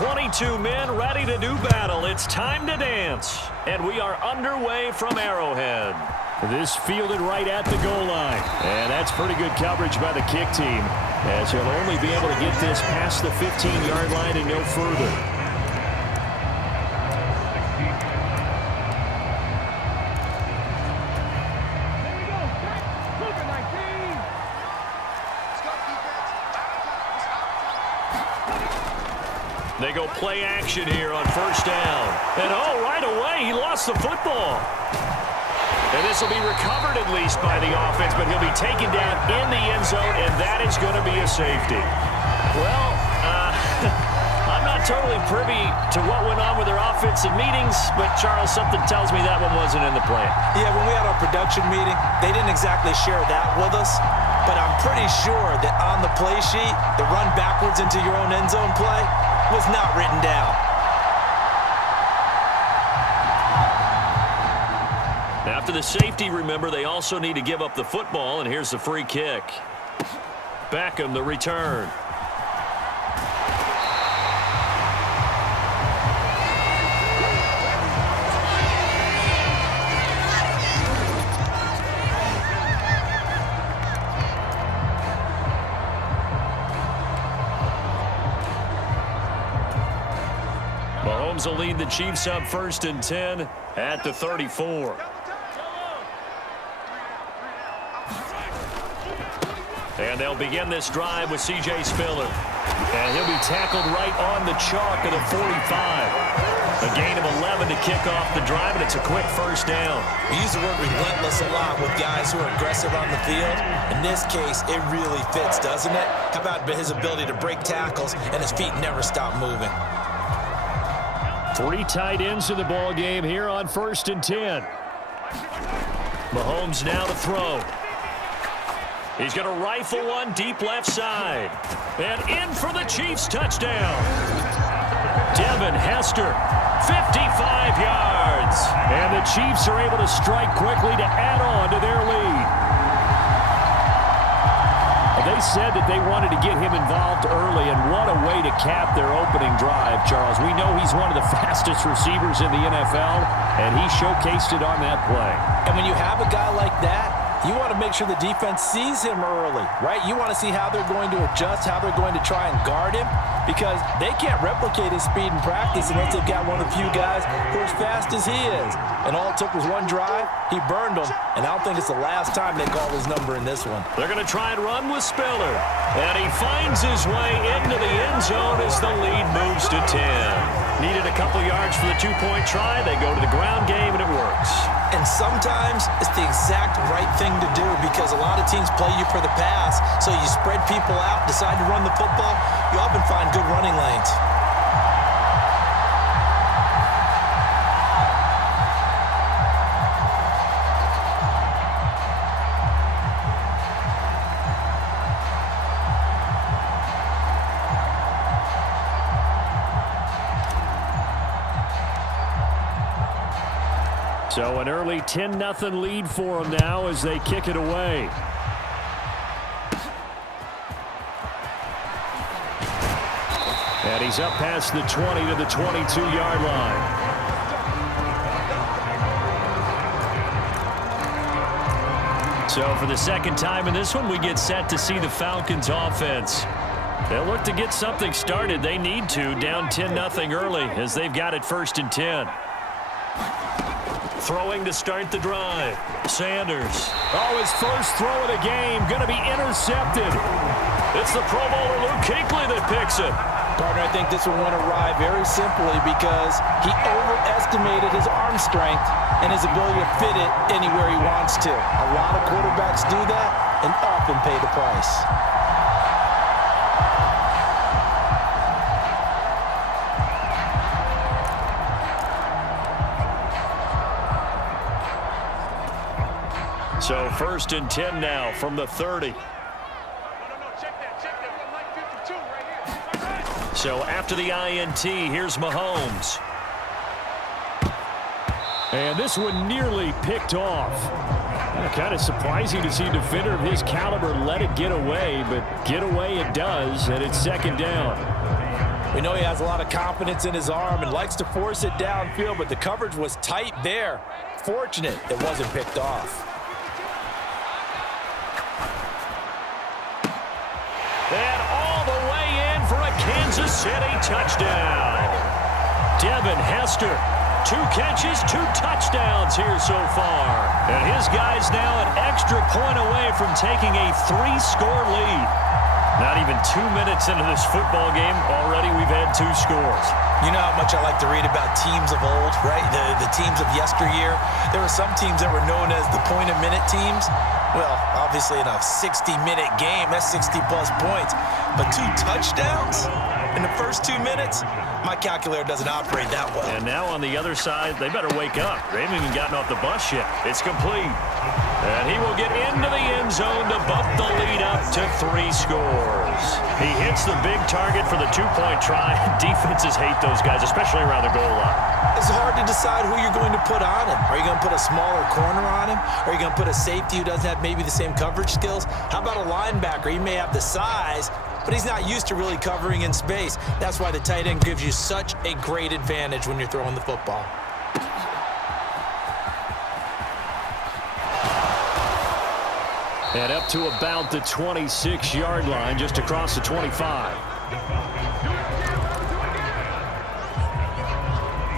22 men ready to do battle. It's time to dance. And we are underway from Arrowhead. This fielded right at the goal line. And that's pretty good coverage by the kick team, as he'll only be able to get this past the 15-yard line and no further. They go play action here on first down. And right away, he lost the football. And this will be recovered at least by the offense, but he'll be taken down in the end zone, and that is going to be a safety. Well, I'm not totally privy to what went on with their offensive meetings, but Charles, something tells me that one wasn't in the plan. Yeah, when we had our production meeting, they didn't exactly share that with us, but I'm pretty sure that on the play sheet, the run backwards into your own end zone play was not written down. After the safety, remember, they also need to give up the football, and here's the free kick. Beckham, the return. Mahomes will lead the Chiefs up 1st and 10 at the 34. And they'll begin this drive with C.J. Spiller. And he'll be tackled right on the chalk of the 45. A gain of 11 to kick off the drive, and it's a quick first down. We use the word relentless a lot with guys who are aggressive on the field. In this case, it really fits, doesn't it? How about his ability to break tackles and his feet never stop moving? 3 tight ends in the ball game here on 1st and 10. Mahomes now to throw. He's going to rifle one deep left side. And in for the Chiefs touchdown. Devin Hester, 55 yards. And the Chiefs are able to strike quickly to add on to their lead. They said that they wanted to get him involved early, and what a way to cap their opening drive, Charles. We know he's one of the fastest receivers in the NFL, and he showcased it on that play. And when you have a guy like that, you want to make sure the defense sees him early, right? You want to see how they're going to adjust, how they're going to try and guard him, because they can't replicate his speed in practice unless they've got one of the few guys who are as fast as he is. And all it took was one drive. He burned them, and I don't think it's the last time they call his number in this one. They're going to try and run with Spiller, and he finds his way into the end zone as the lead moves to 10. Needed a couple yards for the 2-point try. They go to the ground game, and it works. And sometimes it's the exact right thing to do, because a lot of teams play you for the pass, so you spread people out, decide to run the football, you often find good running lanes. So an early 10-0 lead for them now as they kick it away. And he's up past the 20 to the 22-yard line. So for the second time in this one, we get set to see the Falcons offense. They'll look to get something started. They need to, down 10-0 early as they've got it 1st and 10. Throwing to start the drive. Sanders. His first throw of the game going to be intercepted. It's the Pro Bowler Luke Kuechly that picks it. Partner, I think this one went awry very simply because he overestimated his arm strength and his ability to fit it anywhere he wants to. A lot of quarterbacks do that and often pay the price. So 1st and 10 now from the 30. So after the INT, here's Mahomes. And this one nearly picked off. Kind of surprising to see a defender of his caliber let it get away, but get away it does, and it's 2nd down. We know he has a lot of confidence in his arm and likes to force it downfield, but the coverage was tight there. Fortunate it wasn't picked off. And all the way in for a Kansas City touchdown. Devin Hester, 2 catches, 2 touchdowns here so far. And his guy's now an extra point away from taking a 3-score lead. Not even 2 minutes into this football game, already we've had 2 scores. You know how much I like to read about teams of old, right? The teams of yesteryear. There were some teams that were known as the point-a-minute teams. Well, obviously in a 60-minute game, that's 60-plus points. But 2 touchdowns in the first 2 minutes? My calculator doesn't operate that well. And now on the other side, they better wake up. They haven't even gotten off the bus yet. It's complete. And he will get into the end zone to bump the lead up to 3 scores. He hits the big target for the 2-point try. Defenses hate those guys, especially around the goal line. It's hard to decide who you're going to put on him. Are you going to put a smaller corner on him? Are you going to put a safety who doesn't have maybe the same coverage skills? How about a linebacker? He may have the size, but he's not used to really covering in space. That's why the tight end gives you such a great advantage when you're throwing the football. And up to about the 26-yard line, just across the 25.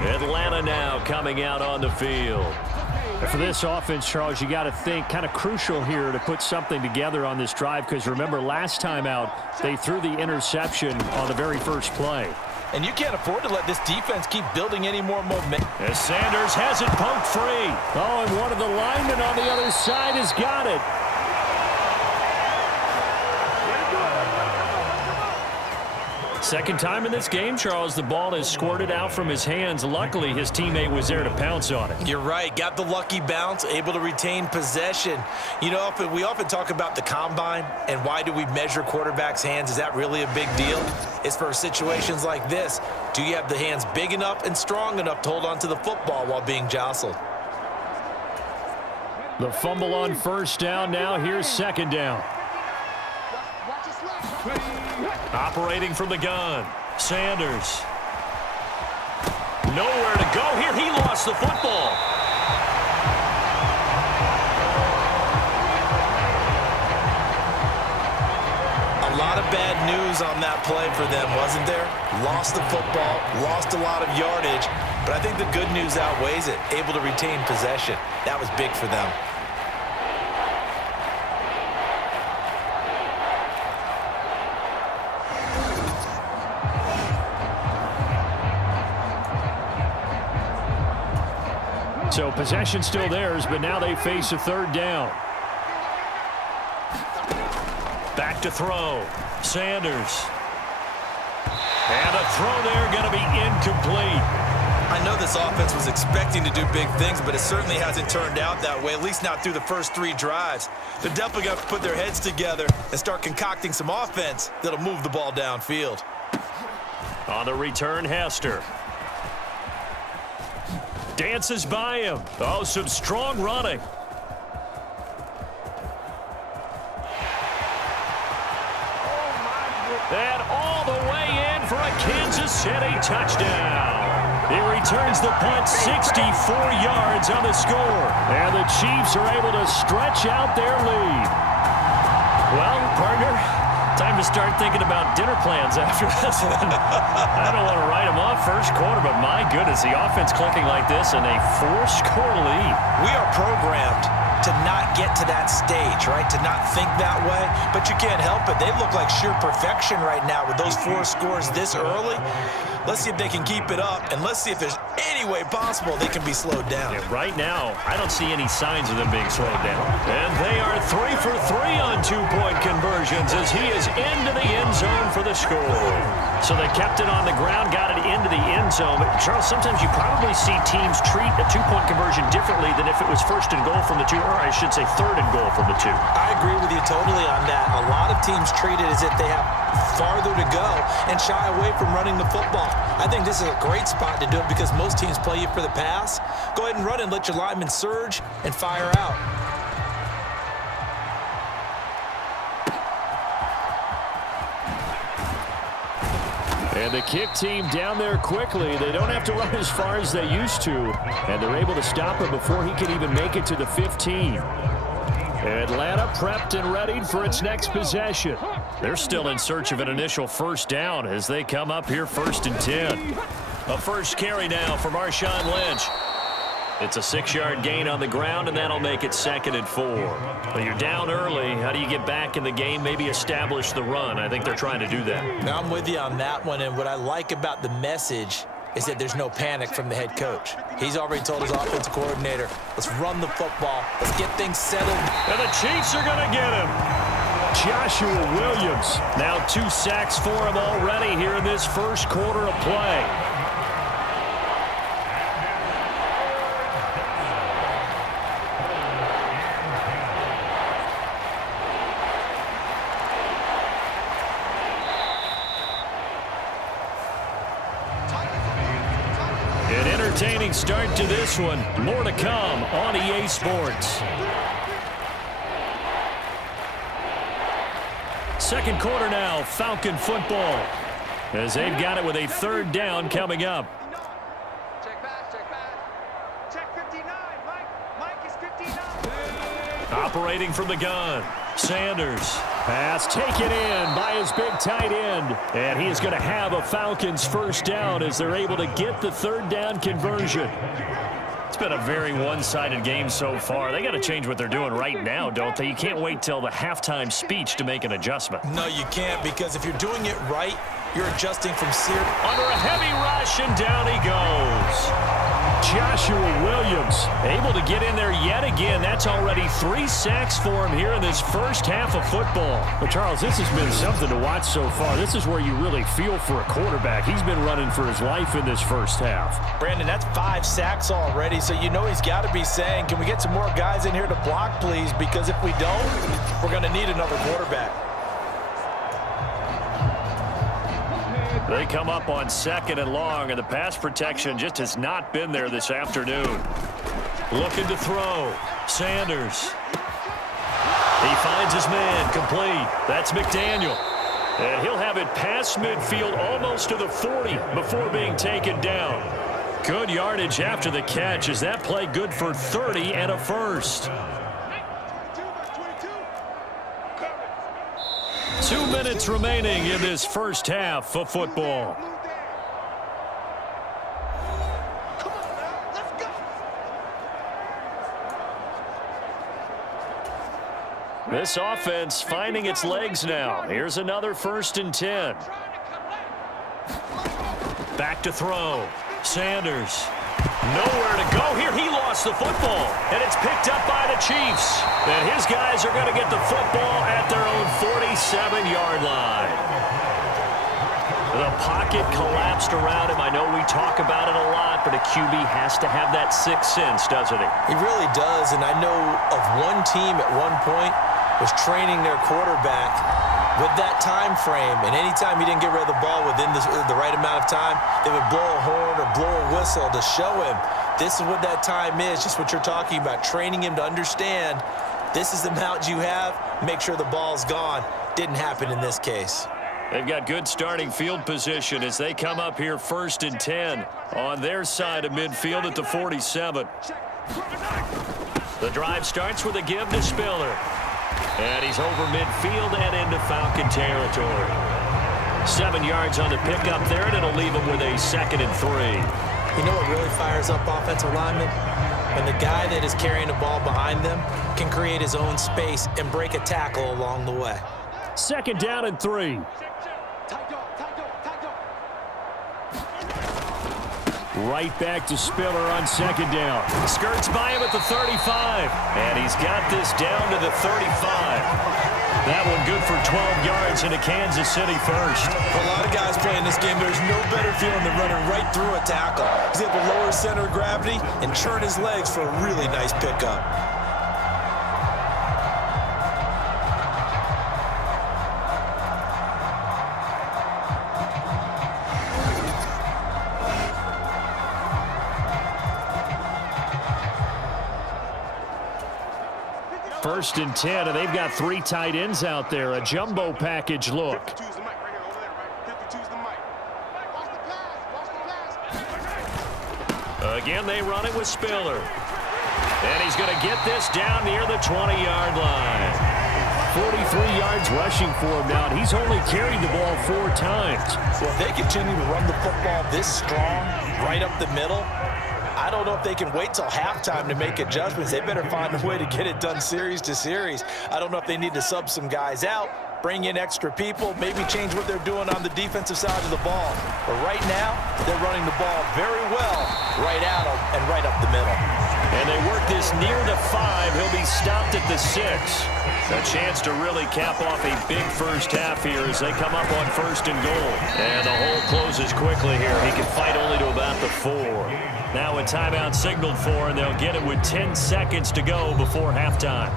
Atlanta now coming out on the field. For this offense, Charles, you got to think kind of crucial here to put something together on this drive, because remember last time out they threw the interception on the very first play. And you can't afford to let this defense keep building any more momentum. As Sanders has it poked free. Oh, and one of the linemen on the other side has got it. Second time in this game, Charles, the ball has squirted out from his hands. Luckily, his teammate was there to pounce on it. You're right. Got the lucky bounce, able to retain possession. You know, we often talk about the combine and why do we measure quarterbacks' hands. Is that really a big deal? It's for situations like this. Do you have the hands big enough and strong enough to hold on to the football while being jostled? The fumble on first down. Now here's second down. Operating from the gun, Sanders. Nowhere to go here. He lost the football. A lot of bad news on that play for them, wasn't there? Lost the football, lost a lot of yardage, but I think the good news outweighs it. Able to retain possession. That was big for them. So possession still theirs, but now they face a third down. Back to throw. Sanders. And a throw there going to be incomplete. I know this offense was expecting to do big things, but it certainly hasn't turned out that way, at least not through the first 3 drives. They're definitely going to have to put their heads together and start concocting some offense that'll move the ball downfield. On the return, Hester. Dances by him. Oh, some strong running. And all the way in for a Kansas City touchdown. He returns the punt 64 yards on the score. And the Chiefs are able to stretch out their lead. Well, partner, time to start thinking about dinner plans after this one. I don't want to write them off first quarter, but my goodness, the offense clicking like this and a 4-score lead. We are programmed to not get to that stage, right? To not think that way, but you can't help it. They look like sheer perfection right now with those 4 scores this early. Let's see if they can keep it up, and let's see if there's any way possible they can be slowed down. Yeah, right now, I don't see any signs of them being slowed down. And they are 3 for 3 on 2-point conversions as he is into the end zone for the score. So they kept it on the ground, got it into the end zone. But Charles, sometimes you probably see teams treat a 2-point conversion differently than if it was first and goal from the 2, or I should say third and goal from the 2. I agree with you totally on that. A lot of teams treat it as if they have farther to go and shy away from running the football. I think this is a great spot to do it because most teams play you for the pass. Go ahead and run and let your linemen surge and fire out. And the kick team down there quickly. They don't have to run as far as they used to. And they're able to stop him before he can even make it to the 15. Atlanta prepped and readied for its next possession. They're still in search of an initial first down as they come up here 1st and 10. A first carry now for Marshawn Lynch. It's a 6-yard gain on the ground, and that'll make it 2nd and 4. But you're down early. How do you get back in the game, maybe establish the run? I think they're trying to do that. Now, I'm with you on that one, and what I like about the message is that there's no panic from the head coach. He's already told his offensive coordinator, let's run the football, let's get things settled. And the Chiefs are going to get him. Joshua Williams. Now 2 sacks for him already here in this first quarter of play. An entertaining start to this one. More to come on EA Sports. Second quarter now, Falcon football. As they've got it with a 3rd down coming up. Check back, check back. Check 59, Mike is 59. Operating from the gun. Sanders. Pass taken in by his big tight end. And he is going to have a Falcons first down as they're able to get the 3rd down conversion. It's been a very one-sided game so far. They got to change what they're doing right now, don't they? You can't wait till the halftime speech to make an adjustment. No, you can't, because if you're doing it right, you're adjusting from under a heavy rush, and down he goes. Joshua Williams able to get in there yet again. That's already 3 sacks for him here in this first half of football. Well, Charles, this has been something to watch so far. This is where you really feel for a quarterback. He's been running for his life in this first half. Brandon, that's 5 sacks already, so you know he's got to be saying, can we get some more guys in here to block, please? Because if we don't, we're going to need another quarterback. They come up on 2nd and long, and the pass protection just has not been there this afternoon. Looking to throw. Sanders. He finds his man complete. That's McDaniel. And he'll have it past midfield almost to the 40 before being taken down. Good yardage after the catch. Is that play good for 30 and a first? 2 minutes remaining in this first half of football. This offense finding its legs now. Here's another 1st and 10. Back to throw. Sanders. Nowhere to go here. He lost the football, and it's picked up by the Chiefs. And his guys are going to get the football at their own 47-yard line. The pocket collapsed around him. I know we talk about it a lot, but a QB has to have that sixth sense, doesn't he? He really does, and I know of one team at one point was training their quarterback with that time frame, and anytime he didn't get rid of the ball within the right amount of time, they would blow a horn or blow a whistle to show him this is what that time is, just what you're talking about, training him to understand this is the amount you have, make sure the ball's gone. Didn't happen in this case. They've got good starting field position as they come up here 1st and 10 on their side of midfield at the 47. The drive starts with a give to Spiller. And he's over midfield and into Falcon territory. 7 yards on the pickup there, and it'll leave him with a 2nd and 3. You know what really fires up offensive linemen? When the guy that is carrying the ball behind them can create his own space and break a tackle along the way. 2nd down and 3. Right back to Spiller on 2nd down. Skirts by him at the 35. And he's got this down to the 35. That one good for 12 yards into Kansas City first. For a lot of guys playing this game, there's no better feeling than running right through a tackle. He's able to lower his center of gravity and turn his legs for a really nice pickup. First and 10, and they've got 3 tight ends out there. A jumbo package look. Again, they run it with Spiller. And he's going to get this down near the 20-yard line. 43 yards rushing for him now, and he's only carried the ball 4 times. Well, if they continue to run the football this strong, right up the middle, I don't know if they can wait till halftime to make adjustments. They better find a way to get it done series to series. I don't know if they need to sub some guys out, bring in extra people, maybe change what they're doing on the defensive side of the ball. But right now, they're running the ball very well right at them and right up the middle. And they work this near the 5. He'll be stopped at the 6. A chance to really cap off a big first half here as they come up on 1st and goal. And the hole closes quickly here. He can fight only to about the 4. Now a timeout signaled for, and they'll get it with 10 seconds to go before halftime.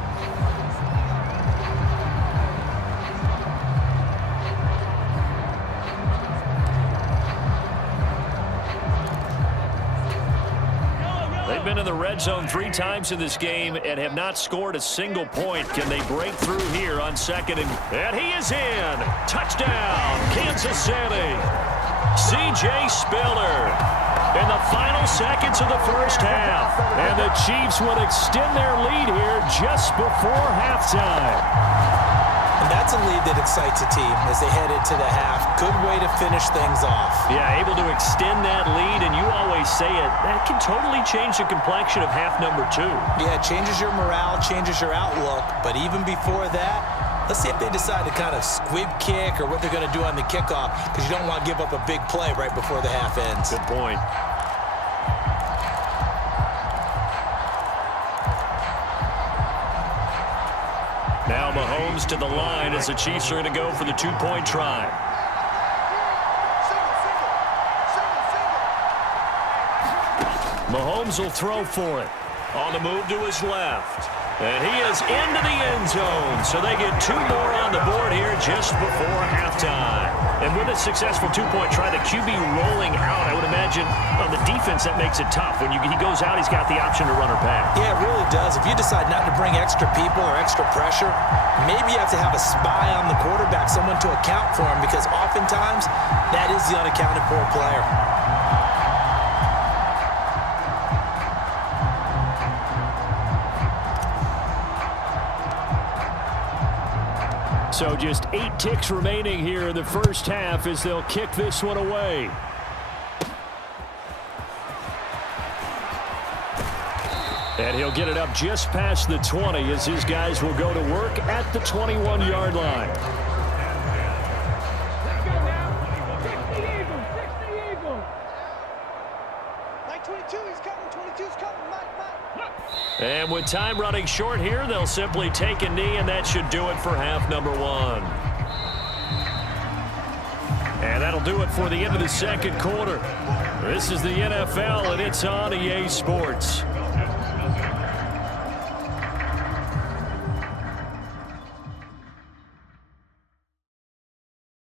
Been in the red zone 3 times in this game and have not scored a single point. Can they break through here on 2nd and he is in. Touchdown, Kansas City. C.J. Spiller in the final seconds of the first half. And the Chiefs will extend their lead here just before halftime. And that's a lead that excites a team as they head into the half. Good way to finish things off. Yeah, able to extend that lead, and you always say it, that can totally change the complexion of half number 2. Yeah, it changes your morale, changes your outlook. But even before that, let's see if they decide to kind of squib kick or what they're going to do on the kickoff, because you don't want to give up a big play right before the half ends. Good point. Now Mahomes to the line as the Chiefs are going to go for the 2-point try. Mahomes will throw for it. On the move to his left. And he is into the end zone. So they get 2 more on the board here just before halftime. And with a successful 2-point try, the QB rolling out, I would imagine on the defense that makes it tough. When he goes out, he's got the option to run or pass. Yeah, it really does. If you decide not to bring extra people or extra pressure, maybe you have to have a spy on the quarterback, someone to account for him, because oftentimes that is the unaccounted for player. So just 8 ticks remaining here in the first half as they'll kick this one away. And he'll get it up just past the 20 as his guys will go to work at the 21-yard line. Let's go now. 60 Eagles. 60 Eagles. Mike 22, he's coming. 22's coming. Mike. And with time running short here, they'll simply take a knee, and that should do it for half number 1. And that'll do it for the end of the second quarter. This is the NFL, and it's on EA Sports.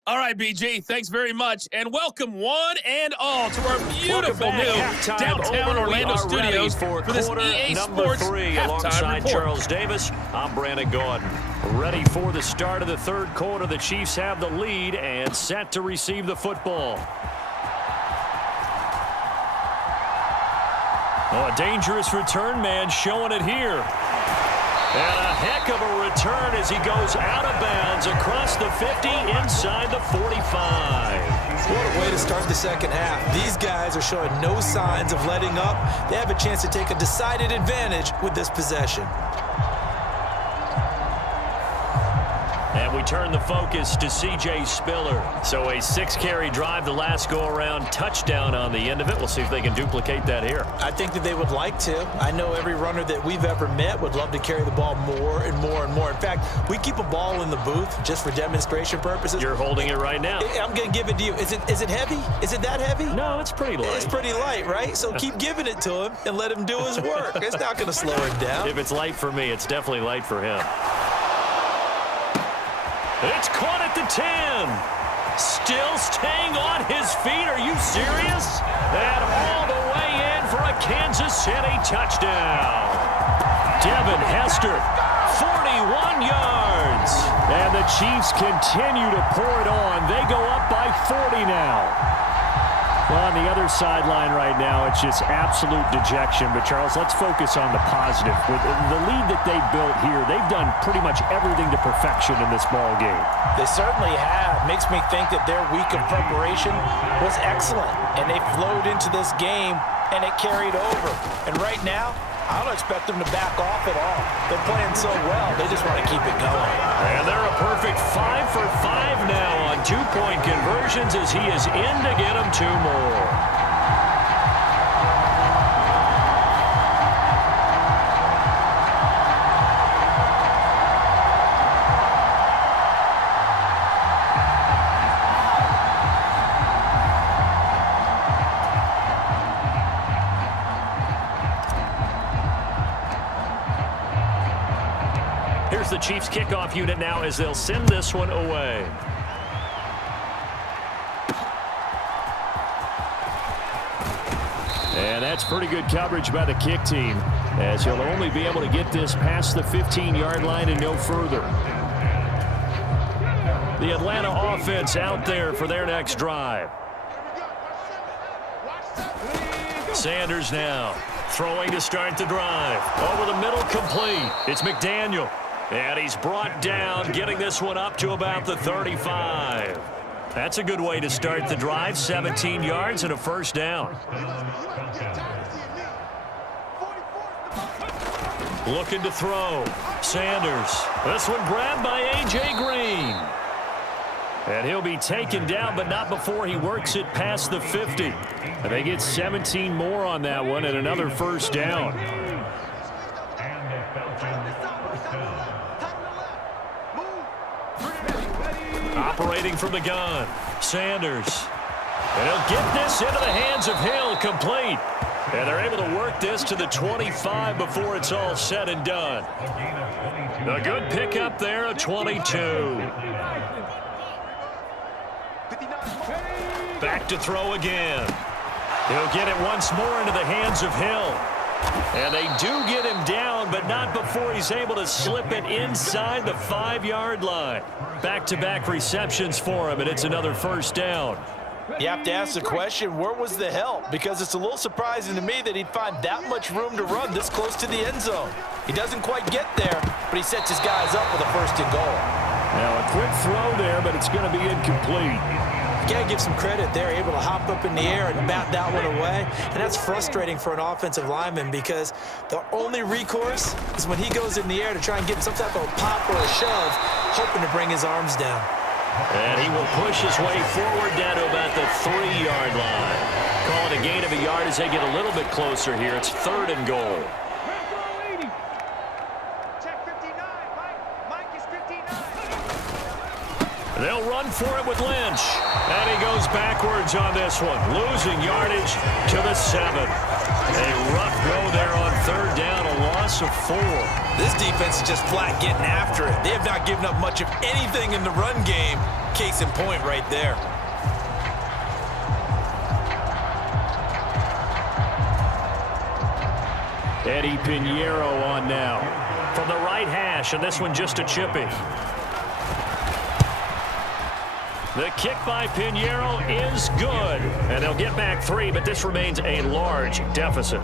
All right, BG, thanks very much, and welcome one and all to our beautiful new downtown Orlando studios for this EA Sports 3 halftime alongside report. Charles Davis. I'm Brandon Gordon. Ready for the start of the third quarter. The Chiefs have the lead and set to receive the football. Oh, a dangerous return man showing it here. And a heck of a return as he goes out of bounds across the 50 inside the 45. What a way to start the second half. These guys are showing no signs of letting up. They have a chance to take a decided advantage with this possession. And we turn the focus to C.J. Spiller. So a 6-carry drive the last go-around, touchdown on the end of it. We'll see if they can duplicate that here. I think that they would like to. I know every runner that we've ever met would love to carry the ball more and more and more. In fact, we keep a ball in the booth just for demonstration purposes. You're holding it right now. I'm going to give it to you. Is it heavy? Is it that heavy? No, it's pretty light. It's pretty light, right? So keep giving it to him and let him do his work. It's not going to slow him down. If it's light for me, it's definitely light for him. It's caught at the 10. Still staying on his feet. Are you serious? And all the way in for a Kansas City touchdown. Devin Hester, 41 yards. And the Chiefs continue to pour it on. They go up by 40 now. Well, on the other sideline right now, it's just absolute dejection. But, Charles, let's focus on the positive. With the lead that they've built here, they've done pretty much everything to perfection in this ball game. They certainly have. Makes me think that their week of preparation was excellent. And they flowed into this game, and it carried over. And right now, I don't expect them to back off at all. They're playing so well, they just want to keep it going. And they're a perfect 5 for 5 now on two-point conversions as he is in to get them 2 more. Here's the Chiefs kickoff unit now as they'll send this one away. And that's pretty good coverage by the kick team, as he'll only be able to get this past the 15-yard line and no further. The Atlanta offense out there for their next drive. Sanders now throwing to start the drive. Over the middle, complete. It's McDaniel. And he's brought down, getting this one up to about the 35. That's a good way to start the drive. 17 yards and a first down. Looking to throw. Sanders. This one grabbed by A.J. Green. And he'll be taken down, but not before he works it past the 50. And they get 17 more on that one and another first down. Operating from the gun. Sanders. And he'll get this into the hands of Hill, complete. And they're able to work this to the 25 before it's all said and done. A good pickup there, a 22. Back to throw again. He'll get it once more into the hands of Hill. And they do get him down, but not before he's able to slip it inside the 5-yard line. Back-to-back receptions for him, and it's another first down. You have to ask the question, where was the help? Because it's a little surprising to me that he'd find that much room to run this close to the end zone. He doesn't quite get there, but he sets his guys up with a first and goal. Now a quick throw there, but it's going to be incomplete. You got to give some credit. They're able to hop up in the air and bat that one away. And that's frustrating for an offensive lineman because the only recourse is when he goes in the air to try and get some type of pop or a shove, hoping to bring his arms down. And he will push his way forward down to about the 3-yard line. Call it a gain of a yard as they get a little bit closer here. It's 3rd and goal. They'll run for it with Lynch. And he goes backwards on this one, losing yardage to the 7. A rough go there on 3rd down, a loss of 4. This defense is just flat getting after it. They have not given up much of anything in the run game. Case in point right there. Eddie Pinheiro on now from the right hash, and this one just a chippy. The kick by Pinheiro is good. And they'll get back 3, but this remains a large deficit.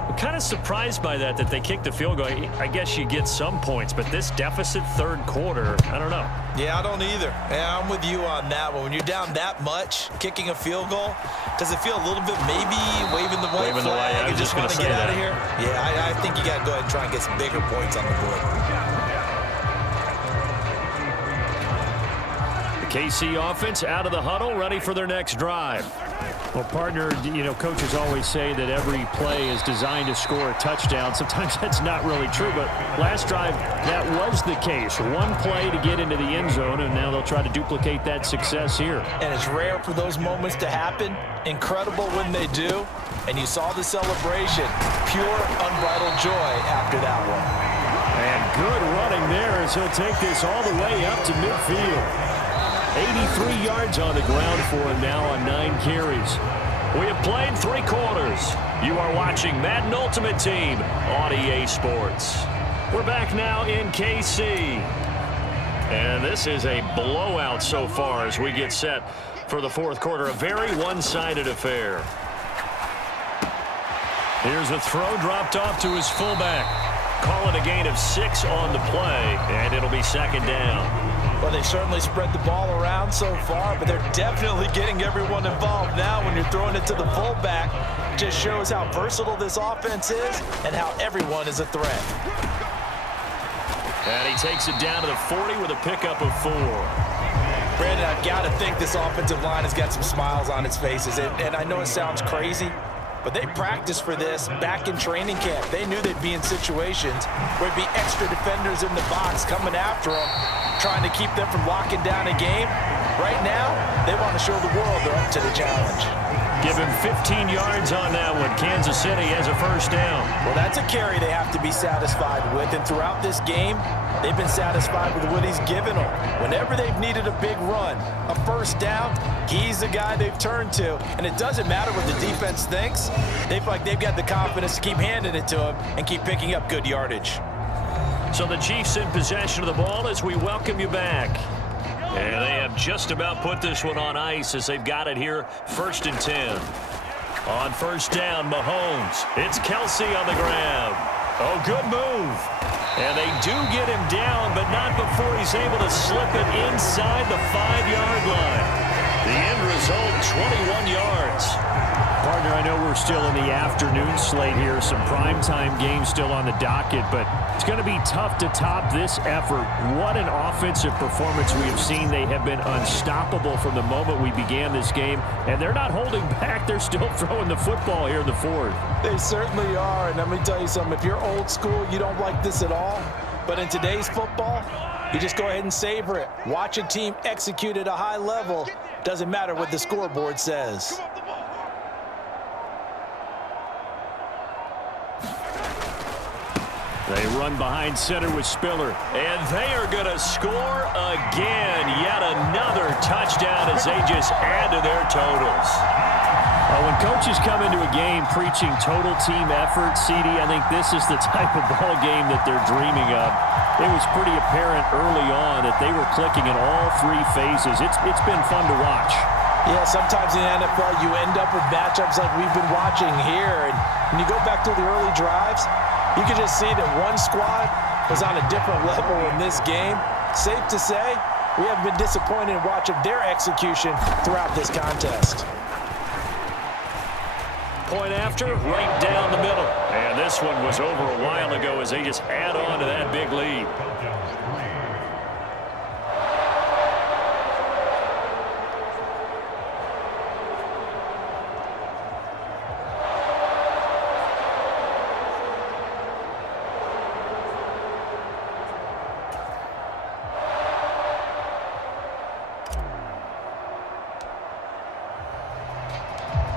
I'm kind of surprised by that they kicked the field goal. I guess you get some points, but this deficit 3rd quarter, I don't know. Yeah, I don't either. Yeah, I'm with you on that one. When you're down that much, kicking a field goal, does it feel a little bit maybe waving the white flag and just want to get out of here? Yeah, I think you got to go ahead and try and get some bigger points on the board. The KC offense out of the huddle, ready for their next drive. Well, partner, coaches always say that every play is designed to score a touchdown. Sometimes that's not really true, but last drive, that was the case. One play to get into the end zone, and now they'll try to duplicate that success here. And it's rare for those moments to happen. Incredible when they do. And you saw the celebration. Pure, unbridled joy after that one. And good running there as he'll take this all the way up to midfield. 83 yards on the ground for him now on 9 carries. We have played 3 quarters. You are watching Madden Ultimate Team on EA Sports. We're back now in KC. And this is a blowout so far as we get set for the fourth quarter. A very one-sided affair. Here's a throw dropped off to his fullback. Call it a gain of 6 on the play, and it'll be second down. Well, they certainly spread the ball around so far, but they're definitely getting everyone involved now when you're throwing it to the fullback. Just shows how versatile this offense is and how everyone is a threat. And he takes it down to the 40 with a pickup of 4. Brandon, I've got to think this offensive line has got some smiles on its faces. And I know it sounds crazy, but they practiced for this back in training camp. They knew they'd be in situations where there'd be extra defenders in the box coming after them, trying to keep them from locking down a game. Right now, they want to show the world they're up to the challenge. Give him 15 yards on that one. Kansas City has a first down. Well, that's a carry they have to be satisfied with. And throughout this game, they've been satisfied with what he's given them. Whenever they've needed a big run, a first down, he's the guy they've turned to. And it doesn't matter what the defense thinks. They feel like they've got the confidence to keep handing it to him and keep picking up good yardage. So the Chiefs in possession of the ball as we welcome you back. And they have just about put this one on ice as they've got it here, 1st and 10. On first down, Mahomes. It's Kelsey on the grab. Oh, good move. And they do get him down, but not before he's able to slip it inside the 5-yard line. The end result, 21 yards. Partner, I know we're still in the afternoon slate here, some primetime games still on the docket, but it's going to be tough to top this effort. What an offensive performance we have seen. They have been unstoppable from the moment we began this game, and they're not holding back. They're still throwing the football here in the fourth. They certainly are, and let me tell you something. If you're old school, you don't like this at all, but in today's football, you just go ahead and savor it. Watch a team execute at a high level. Doesn't matter what the scoreboard says. They run behind center with Spiller, and they are going to score again. Yet another touchdown as they just add to their totals. When coaches come into a game preaching total team effort, CD, I think this is the type of ball game that they're dreaming of. It was pretty apparent early on that they were clicking in all 3 phases. It's been fun to watch. Yeah, sometimes in the NFL you end up with matchups like we've been watching here. And when you go back to the early drives, you can just see that one squad was on a different level in this game. Safe to say, we haven't been disappointed in watching their execution throughout this contest. Point after, right down the middle. And this one was over a while ago as they just add on to that big lead.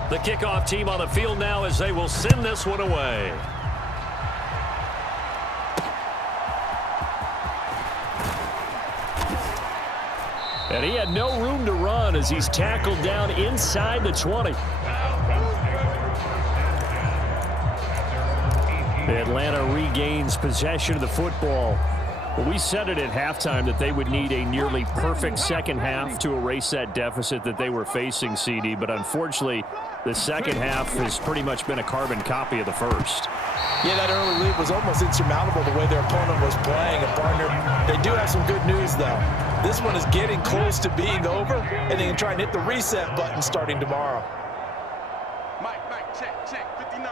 The kickoff team on the field now as they will send this one away. And he had no room to run as he's tackled down inside the 20. Atlanta regains possession of the football. Well, we said it at halftime that they would need a nearly perfect second half to erase that deficit that they were facing, CD. But unfortunately, the second half has pretty much been a carbon copy of the first. Yeah, that early lead was almost insurmountable the way their opponent was playing. And, partner, they do have some good news, though. This one is getting close to being over, and they can try and hit the reset button starting tomorrow. Mike, check, 59.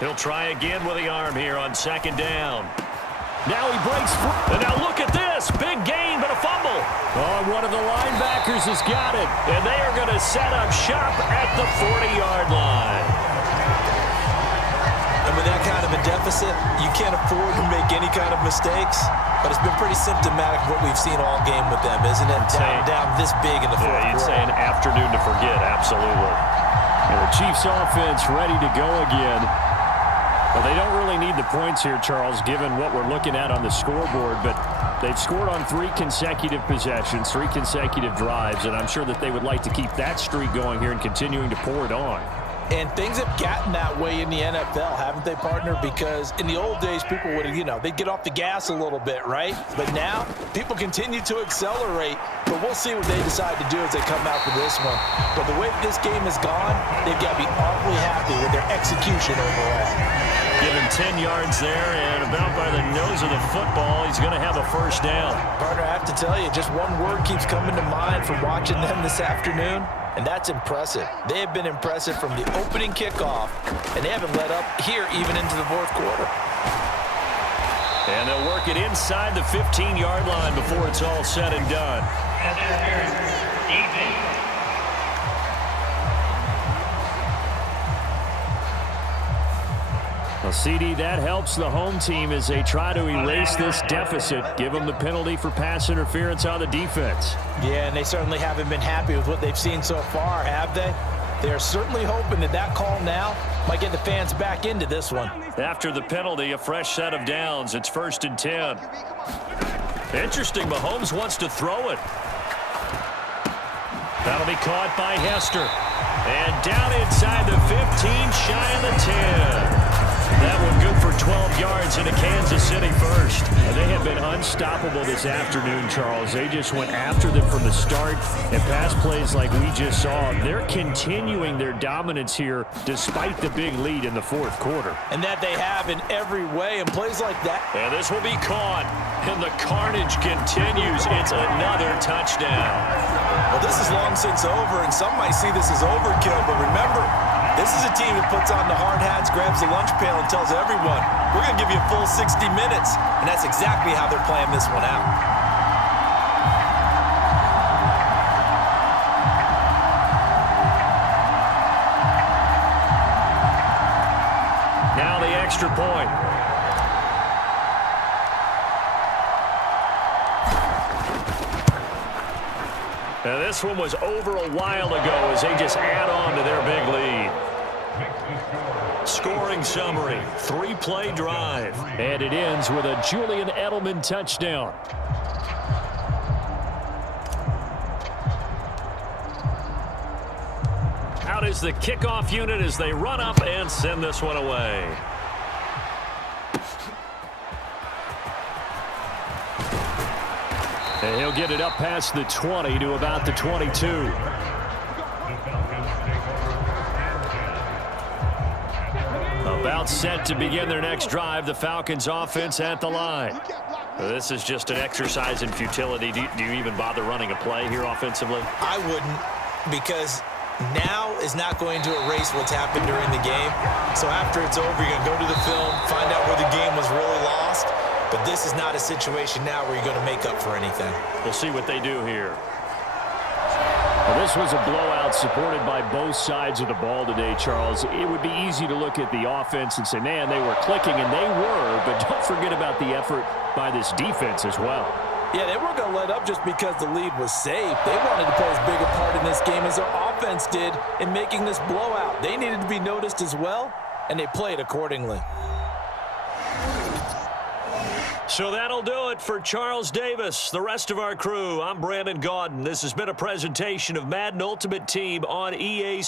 He'll try again with the arm here on second down. Now he breaks free. And now look at this. Big gain, but a fumble. Oh, one of the linebackers has got it. And they are going to set up shop at the 40-yard line. And with that kind of a deficit, you can't afford to make any kind of mistakes. But it's been pretty symptomatic of what we've seen all game with them, isn't it? Down this big in the fourth quarter. You'd say an afternoon to forget, absolutely. And the Chiefs offense ready to go again. Well, they don't really need the points here, Charles, given what we're looking at on the scoreboard, but they've scored on 3 consecutive possessions, 3 consecutive drives, and I'm sure that they would like to keep that streak going here and continuing to pour it on. And things have gotten that way in the NFL, haven't they, partner? Because in the old days, people would, they'd get off the gas a little bit, right? But now, people continue to accelerate. But we'll see what they decide to do as they come out for this one. But the way this game has gone, they've got to be awfully happy with their execution overall. Given 10 yards there and about by the nose of the football, he's going to have a first down. Partner, I have to tell you, just one word keeps coming to mind from watching them this afternoon, and that's impressive. They have been impressive from the opening kickoff, and they haven't let up here even into the fourth quarter. And they'll work it inside the 15-yard line before it's all said and done. Well, CD, that helps the home team as they try to erase this deficit, give them the penalty for pass interference on the defense. Yeah, and they certainly haven't been happy with what they've seen so far, have they? They're certainly hoping that that call now might get the fans back into this one. After the penalty, a fresh set of downs. It's 1st and 10. Interesting, Mahomes wants to throw it. That'll be caught by Hester. And down inside the 15, shy of the 10. That one good for 12 yards into Kansas City first. And they have been unstoppable this afternoon, Charles. They just went after them from the start, and pass plays like we just saw. They're continuing their dominance here despite the big lead in the fourth quarter. And that they have in every way, and plays like that. And this will be caught, and the carnage continues. It's another touchdown. Well, this is long since over, and some might see this as overkill, but remember, this is a team that puts on the hard hats, grabs the lunch pail, and tells everyone, we're going to give you a full 60 minutes. And that's exactly how they're playing this one out. Now the extra point. Now this one was over a while ago as they just add on to their big lead. Scoring summary, 3-play drive. And it ends with a Julian Edelman touchdown. Out is the kickoff unit as they run up and send this one away. And he'll get it up past the 20 to about the 22. About set to begin their next drive, the Falcons offense at the line. This is just an exercise in futility. Do you even bother running a play here offensively? I wouldn't, because now is not going to erase what's happened during the game. So after it's over, you're going to go to the film, find out where the game was really lost. But this is not a situation now where you're going to make up for anything. We'll see what they do here. Well, this was a blowout supported by both sides of the ball today, Charles. It would be easy to look at the offense and say, man, they were clicking, and they were, but don't forget about the effort by this defense as well. Yeah, they weren't going to let up just because the lead was safe. They wanted to play as big a part in this game as their offense did in making this blowout. They needed to be noticed as well, and they played accordingly. So that'll do it for Charles Davis, the rest of our crew. I'm Brandon Gaudin. This has been a presentation of Madden Ultimate Team on EA Sports.